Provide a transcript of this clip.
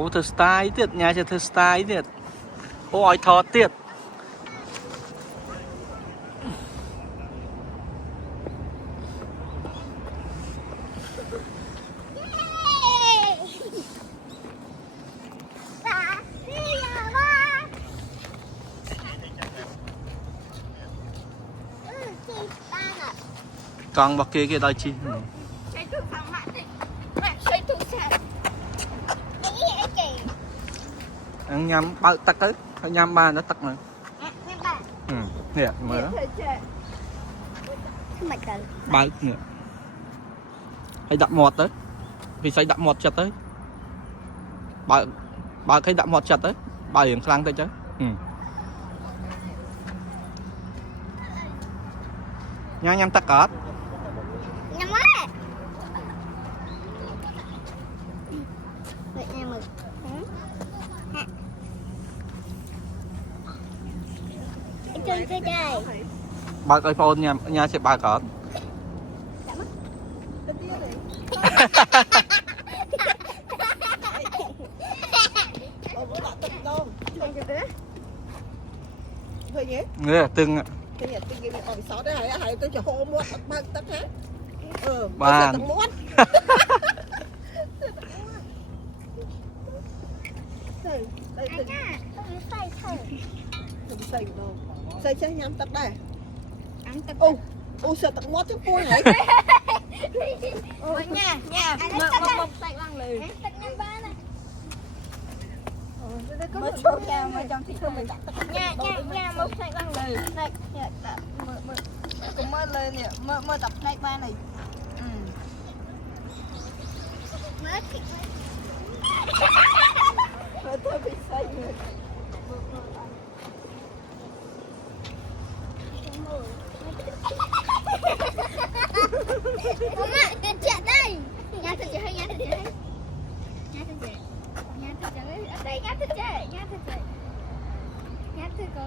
Ủa thơ style tiết, nhà cho thơ style tiết. Ôi thọt tiết. Còn bọc kia kia đôi chi. Ăn nhắm bao tắc tới, nhắm ba nó tắc nữa. Nè, mới đó. Bao nè. Hãy đậm mọt tới. Vì sao đậm mọt chặt tới. Bao cái đậm mọt chặt tới. Bao hiểm khăn tới chứ. Nha nhắm tắc cọt. Nhắm quá. Vậy nha mực. Chơi chơi chơi. Bao cái phone nha sẽ ba cọt. Nghe từng ạ. Bàn. Xây chứ nhắm tắt đây. Ô sợ tắt mót chứ cô này. Nha, nha. Một tay lăng lì. Mới xuống ra mà trong thì không mình đặt. Nha, nha, một tay lăng lì. Này, cũng mơ lên nè, mơ tập tay ba này. Mất. Tôi bị xây rồi. Mama, kejap đây. Nhà thật chị hay, nhà thật chị hay. Nhà thật chị. Nhà thật chị ở đây, nhà thật chị, nhà thật chị.